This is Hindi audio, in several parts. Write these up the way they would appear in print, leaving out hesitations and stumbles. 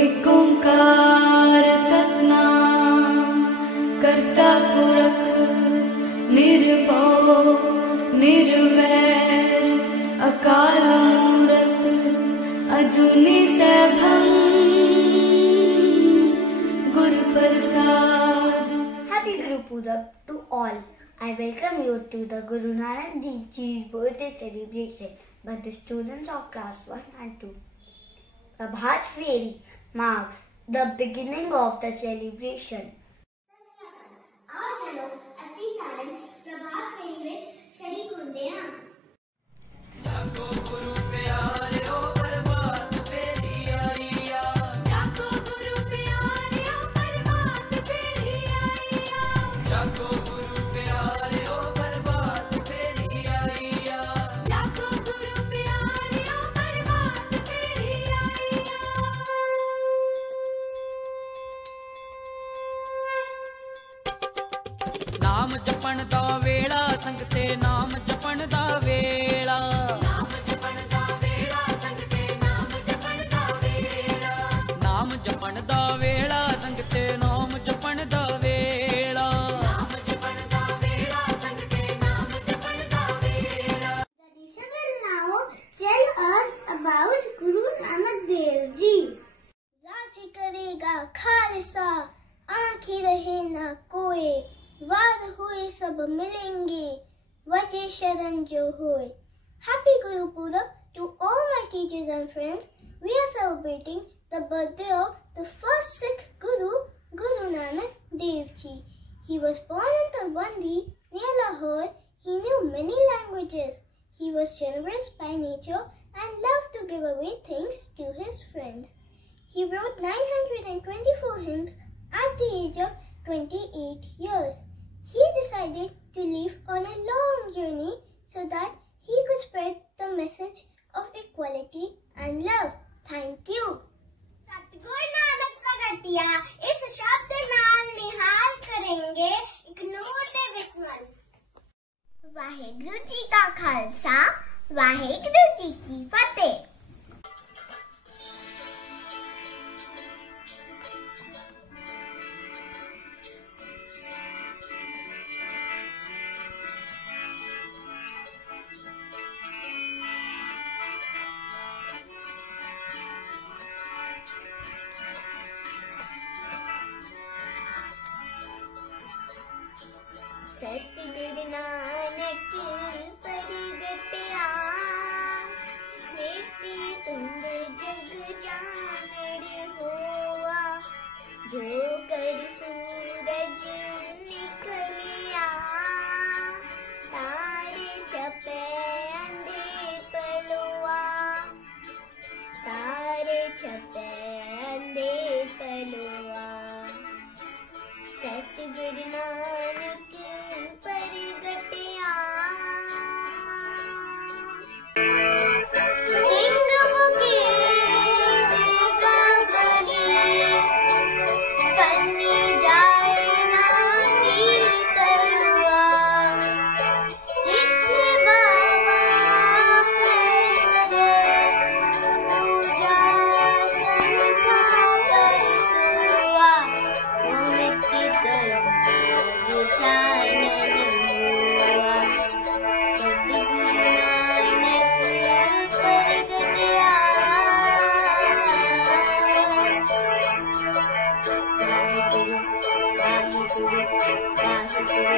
एक ओंकार सतनाम करता पुरख निर्भव निर्वैर अकाल मूरत अजूनी सैभं गुर प्रसाद। Happy Guru Purab to all. I welcome you to the Guru Nanak Dev Ji's birthday celebration by the students of class 1 and 2. Prabhat Feri marks the beginning of the celebration. आओ चलो ਅਸੀਂ ਸਾਰੇ ਪ੍ਰਭਾਤ ਫੇਰੀ ਵਿੱਚ ਸ਼ਰੀਕ ਹੁੰਦੇ ਹਾਂ। ਜਾਗੋ ਗੁਰੂ ਪਿਆਰਿਓ ਪ੍ਰਭਾਤ ਫੇਰੀ ਆਈ ਆ। ਜਾਗੋ ਗੁਰੂ ਪਿਆਰਿਓ ਪ੍ਰਭਾਤ ਫੇਰੀ ਆਈ ਆ। ਜਾਗੋ ਗੁਰੂ ਪਿਆਰਿਓ ਪ੍ਰਭਾਤ ਫੇਰੀ ਆਈ ਆ। ਜਾਗੋ ਗੁਰੂ ਪਿਆਰਿਓ ਪ੍ਰਭਾਤ ਫੇਰੀ ਆਈ ਆ। ਨਾਮ ਜਪਣ ਦਾ ਵੇਲਾ ਸੰਗਤੇ ਨਾਮ ਜਪਣ ਦਾ ਵੇਲਾ। ਨਾਮ ਜਪਣ ਦਾ ਵੇਲਾ ਸੰਗਤੇ ਨਾਮ ਜਪਣ ਦਾ ਵੇਲਾ। ਨਾਮ ਜਪਣ ਦਾ ਵੇਲਾ ਸੰਗਤੇ ਨਾਮ ਜਪਣ ਦਾ ਵੇਲਾ। ਨਾਮ ਜਪਣ ਦਾ ਵੇਲਾ ਸੰਗਤੇ ਨਾਮ ਜਪਣ ਦਾ ਵੇਲਾ। The will now tell us about Guru Nanak Dev Ji. राज करेगा खालसा आँखी रहे ना कोई, वाद हुए सब मिलेंगे वजे शरण जो होए। Happy Guru Purab to all my teachers and friends. We are celebrating the birthday of the first Sikh Guru, Guru Nanak Dev Ji. He was born in Talwandi near Lahore. He knew many languages. He was generous by nature and loved to give away things to his friends. He wrote 924 hymns at the age of 28 years. He decided to leave on a long journey so that he could spread the message of equality and love. Thank you. सतगुरु नानक प्रगटिया इस शब्द नाल निहाल करेंगे एक नूर दे विस्मन। वाहिगुरु जी का खालसा वाहिगुरु जी की फतेह। सतगुरु नानक प्रगटिया बेटी तुम जग जानड़ होआ, जो कर सूरज निकलिया तारे छपे अंधे पलवा। तारे छपे अंधे पलवा। सतगुरु नानक प्रगटिया सिंह मुकेश गगली बन्नी जाए ना तीर तरुआ। चिट्ठी बाबा करे पूजा संखा परसुआ। मुक्ति कर चानन हुआ। सतगुरु Nanak प्रगटिया Waheguru Waheguru Waheguru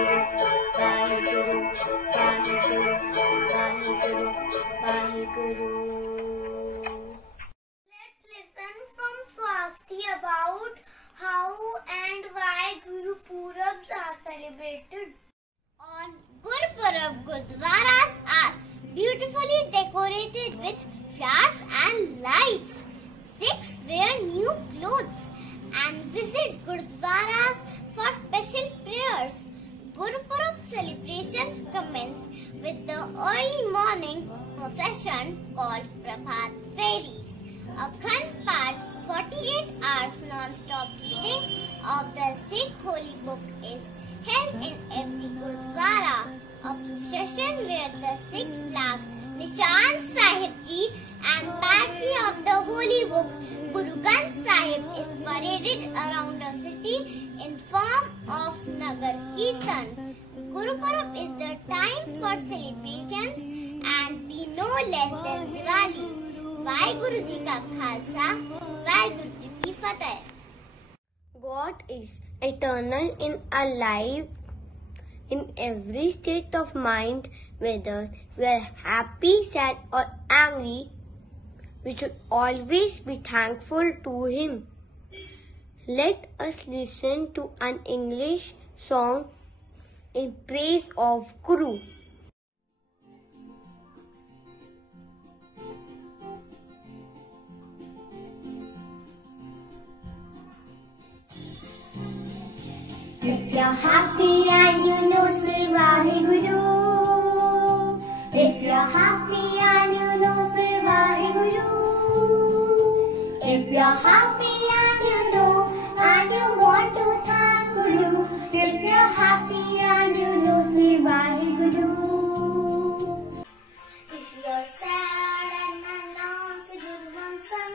Waheguru Waheguru Waheguru Waheguru Waheguru. Let's listen from Swasti about how and why Guru Purabs are celebrated. On Guru Purab, Gurdwaras are beautifully decorated with flowers and lights. Sikhs wear new clothes and visit Gurdwaras for special prayers. Guru Purab celebrations commence with the early morning procession called Prabhat Feris. Akhand Path, 48 hours non-stop reading of the Sikh holy book is held in every Gurdwara. A procession where the Sikh flag Nishan Sahib Ji and patsy of the holy book, Guru Granth Sahib is paraded around the city in form of Nagar Kirtan. Guru Parab is the time for celebrations and be no less than Diwali. Vaheguru Ji ka Khalsa, Vaheguru Ji ki Fateh. God is eternal and alive in every state of mind, whether we are happy, sad or angry. We should always be thankful to Him. Let us listen to an English song in praise of Guru. If you're happy and you know, say Vaheguru. If you're happy and you know, say Vaheguru. If you're happy and you know, and you want to thank Guru. If you're happy and you know, say Vaheguru. If you're sad and alone, say Guru Vansam.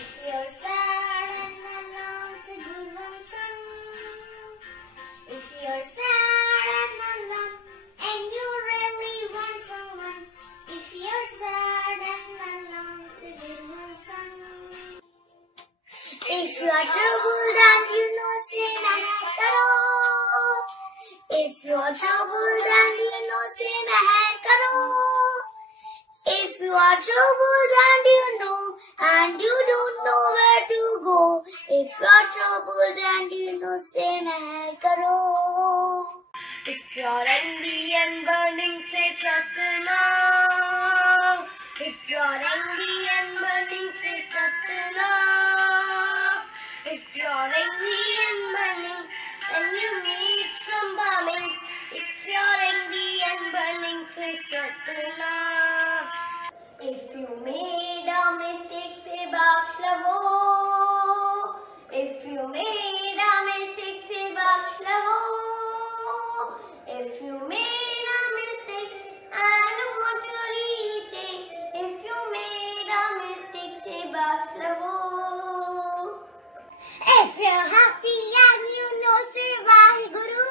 If you're sad and alone, say Guru Vansam. If you're sad and alone and you really want someone, if you're sad and alone, say Guru Vansam. If you are troubled and you know, say Mehar Karo. If you are troubled and you know, say Mehar Karo. If you are troubled and you know, and you don't know where to go. If you are troubled and you know, say Mehar Karo. If you are angry and burning, say Satnam. If you are angry and burning, say Satnam. If you are angry and burning, and you need some balming. If you are angry and burning, say Satnam. If you made a mistake, say Bakshlavoo. If you made a mistake, say Bakshlavoo. If you made a mistake and want to retake, if you made a mistake, say Bakshlavoo. If you're happy and you know, say Vaheguru.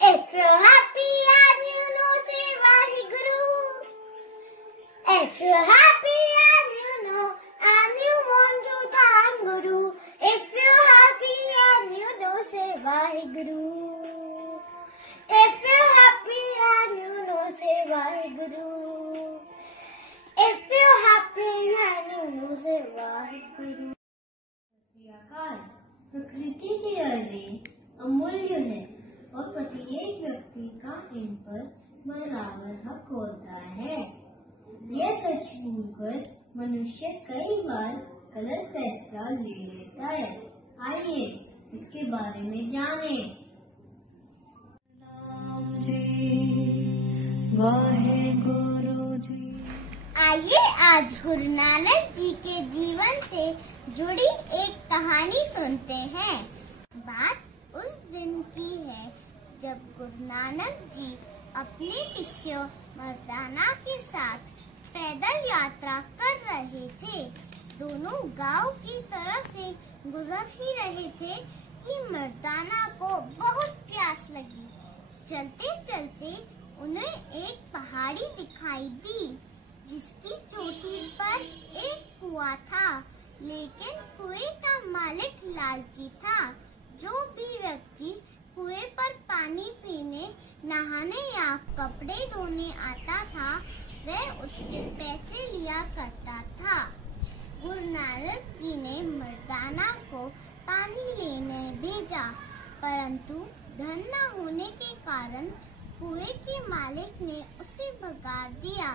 If you're happy and you know, say Vaheguru. If you're happy and you know, and you want to thank Guru. If you're happy and you know, say Vaheguru. If you're happy and you know, say Vaheguru. If you're happy and you know, say Vaheguru. प्रकृति की अर्जें अमूल्य है और प्रत्येक व्यक्ति का इन पर बराबर हक होता है। यह सच भूलकर मनुष्य कई बार गलत फैसला ले लेता है। आइए इसके बारे में जानें। वाहेगुरु जी। आइए आज गुरु नानक जी के जीवन से जुड़ी एक कहानी सुनते हैं। बात उस दिन की है जब गुरु नानक जी अपने शिष्य मर्दाना के साथ पैदल यात्रा कर रहे थे। दोनों गांव की तरफ से गुजर ही रहे थे कि मर्दाना को बहुत प्यास लगी। चलते चलते उन्हें एक पहाड़ी दिखाई दी जिसकी चोटी पर एक कुआं था, लेकिन कुएं का मालिक लालची था। जो भी व्यक्ति कुएं पर पानी पीने, नहाने या कपड़े धोने आता था वह उससे पैसे लिया करता था। गुरु नानक जी ने मर्दाना को पानी लेने भेजा, परंतु धन न होने के कारण कुएं के मालिक ने उसे भगा दिया।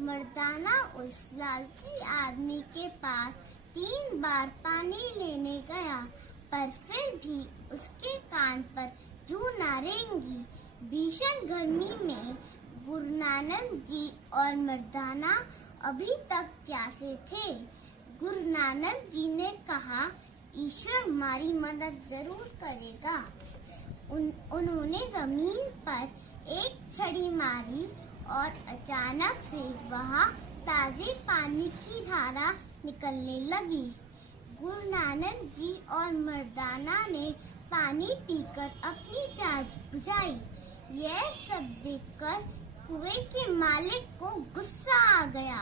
मर्दाना उस लालची आदमी के पास 3 बार पानी लेने गया, पर फिर भी उसके कान पर जू न रेंगी। भीषण गर्मी में गुरु नानक जी और मर्दाना अभी तक प्यासे थे। गुरु नानक जी ने कहा, ईश्वर हमारी मदद जरूर करेगा। उन्होंने जमीन पर एक छड़ी मारी और अचानक से वहाँ ताजे पानी की धारा निकलने लगी। गुरु नानक जी और मर्दाना ने पानी पीकर अपनी प्यास बुझाई। यह सब देखकर कुएं के मालिक को गुस्सा आ गया।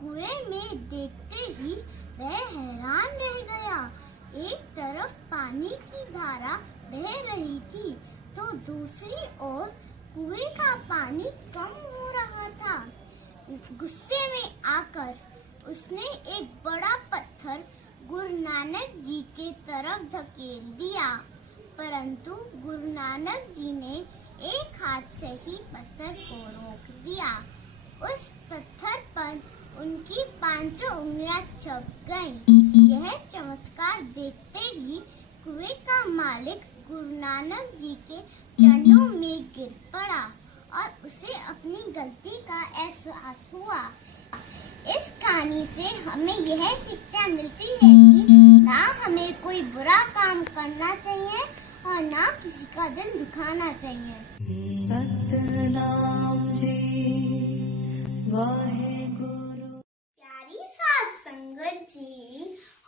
कुएं में देखते ही वह हैरान रह गया। एक तरफ पानी की धारा बह रही थी तो दूसरी ओर कुएं का पानी कम हो रहा था। गुस्से में आकर उसने एक बड़ा पत्थर गुरु नानक जी के तरफ धकेल दिया, परंतु गुरु नानक जी ने एक हाथ से ही पत्थर को रोक दिया। उस पत्थर पर उनकी 5 उंगलियां छप गईं। यह चमत्कार देखते ही कुएं का मालिक गुरु नानक जी के चरणों में गिर पड़ा और उसे अपनी गलती का एहसास हुआ। इस कहानी से हमें यह शिक्षा मिलती है कि ना हमें कोई बुरा काम करना चाहिए और ना किसी का दिल दुखाना चाहिए। सतनाम जी वाहेगुरु। प्यारी साध संगत जी,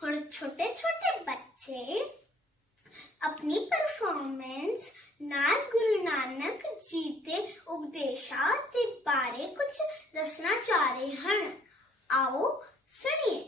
और छोटे छोटे बच्चे अपनी परफॉर्मेंस नाल गुरु नानक जी के उपदेशा के बारे कुछ दसना चाह रहे हैं। आओ सुनिए।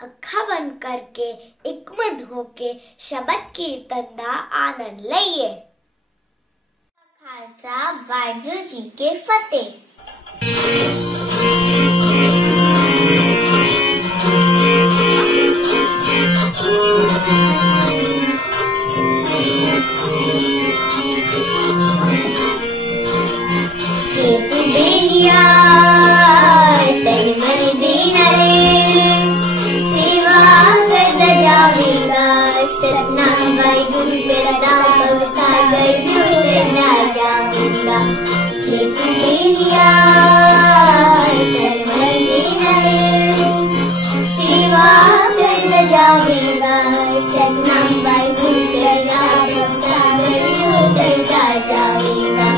अखा बंद करके एकमत होके शब्द कीर्तन का आनंद लइए। खालसा वाहिगुरु जी के फतेह। सतनाम वाहिगुरु तेरा नाम सागर झूठ ना जाऊंगा। सेवा कर जाऊंगा। सतनाम वाहिगुरु तेरा नाम सागर झूठ ना जाऊंगा।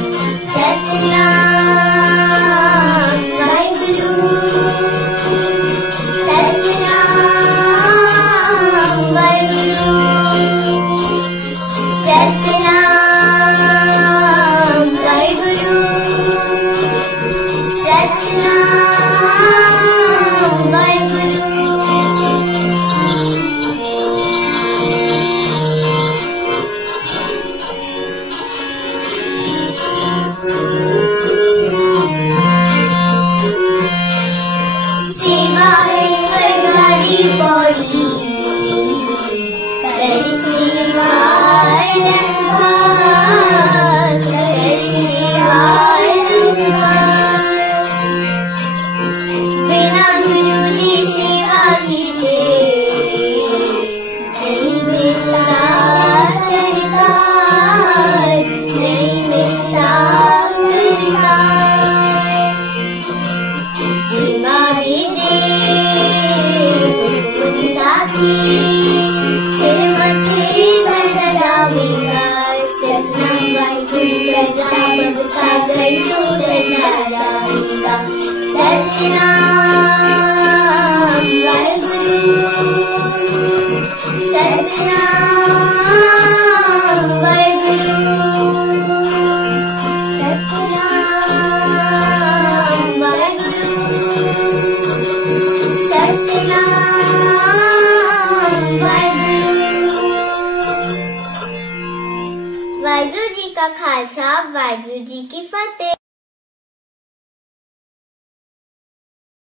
सतनाम वाहिगुरु सतनाम वाहिगुरु सतनाम नहीं मिलता करतार, नहीं मिलता करतार। जीवा भी दे तुम साथी, सिर मथे पर जावेगा, सपना वाहिगुरु करता बब सागर छोड़ता जाएगा। सतनाम वाहिगुरु, सतनाम वाहिगुरु, सतनाम वाहिगुरु, सतनाम वाहिगुरु। वाहिगुरु जी का खालसा, वाहिगुरु जी की फतेह।